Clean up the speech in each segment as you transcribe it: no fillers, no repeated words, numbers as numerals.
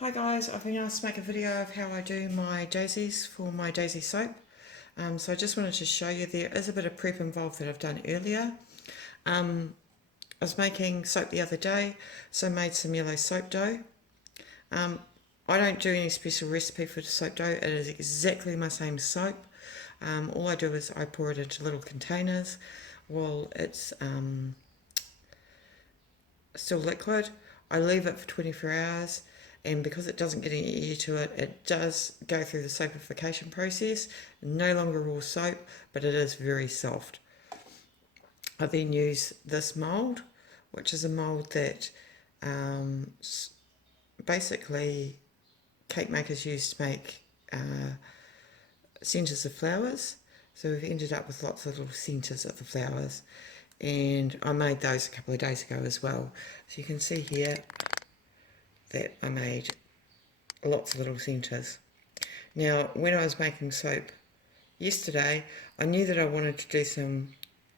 Hi guys, I've been asked to make a video of how I do my daisies for my daisy soap. So I just wanted to show you there is a bit of prep involved that I've done earlier. I was making soap the other day, so made some yellow soap dough. I don't do any special recipe for the soap dough, it is exactly my same soap. All I do is I pour it into little containers while it's still liquid. I leave it for 24 hours, and because it doesn't get any air to it, it does go through the soapification process. No longer raw soap, but it is very soft. I then use this mould, which is a mould that basically cake makers use to make centres of flowers. So we've ended up with lots of little centres of the flowers, and I made those a couple of days ago as well. So you can see here that I made lots of little centres. Now, when I was making soap yesterday, I knew that I wanted to do some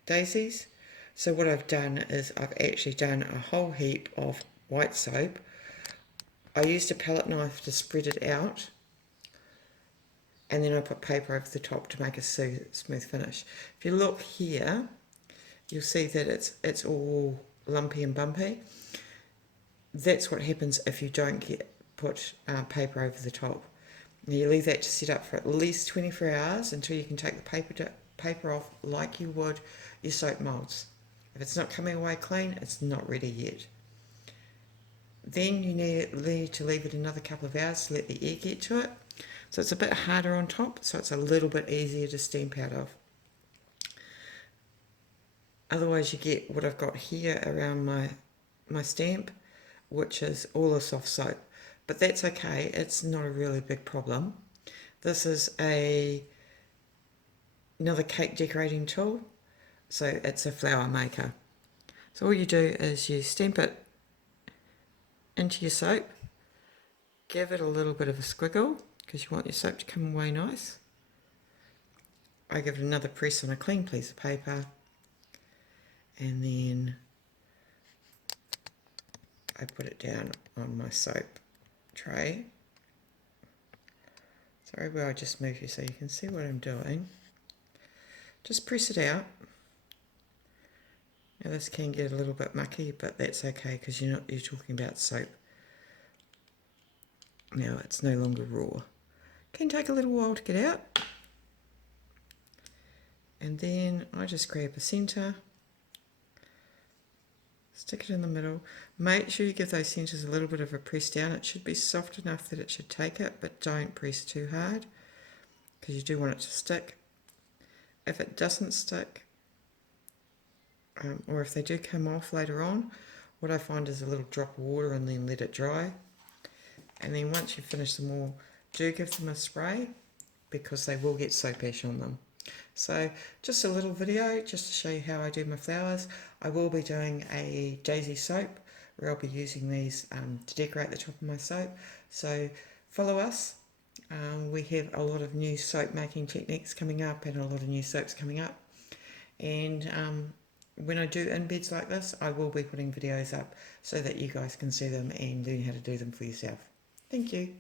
daisies. So what I've done is I've actually done a whole heap of white soap. I used a palette knife to spread it out, and then I put paper over the top to make a smooth finish. If you look here, you'll see that it's all lumpy and bumpy. That's what happens if you don't put paper over the top. You leave that to set up for at least 24 hours until you can take the paper off like you would your soap moulds. If it's not coming away clean, it's not ready yet. Then you need to leave it another couple of hours to let the air get to it. So it's a bit harder on top, so it's a little bit easier to stamp out of. Otherwise you get what I've got here around my stamp, which is all the soft soap. But that's okay, it's not a really big problem. This is another cake decorating tool, so it's a flower maker. So all you do is you stamp it into your soap, give it a little bit of a squiggle, because you want your soap to come away nice. I give it another press on a clean piece of paper, and then I put it down on my soap tray. Sorry, well, I just move you so you can see what I'm doing. Just press it out. Now this can get a little bit mucky, but that's okay because you're talking about soap. Now it's no longer raw. Can take a little while to get out. And then I just grab a centre, stick it in the middle. Make sure you give those centres a little bit of a press down. It should be soft enough that it should take it, but don't press too hard because you do want it to stick. If it doesn't stick, or if they do come off later on, what I find is a little drop of water and then let it dry. And then once you've finished them all, do give them a spray because they will get soap ash on them. So just a little video just to show you how I do my flowers. I will be doing a daisy soap where I'll be using these to decorate the top of my soap. So follow us. We have a lot of new soap making techniques coming up and a lot of new soaps coming up. And when I do embeds like this, I will be putting videos up so that you guys can see them and learn how to do them for yourself. Thank you.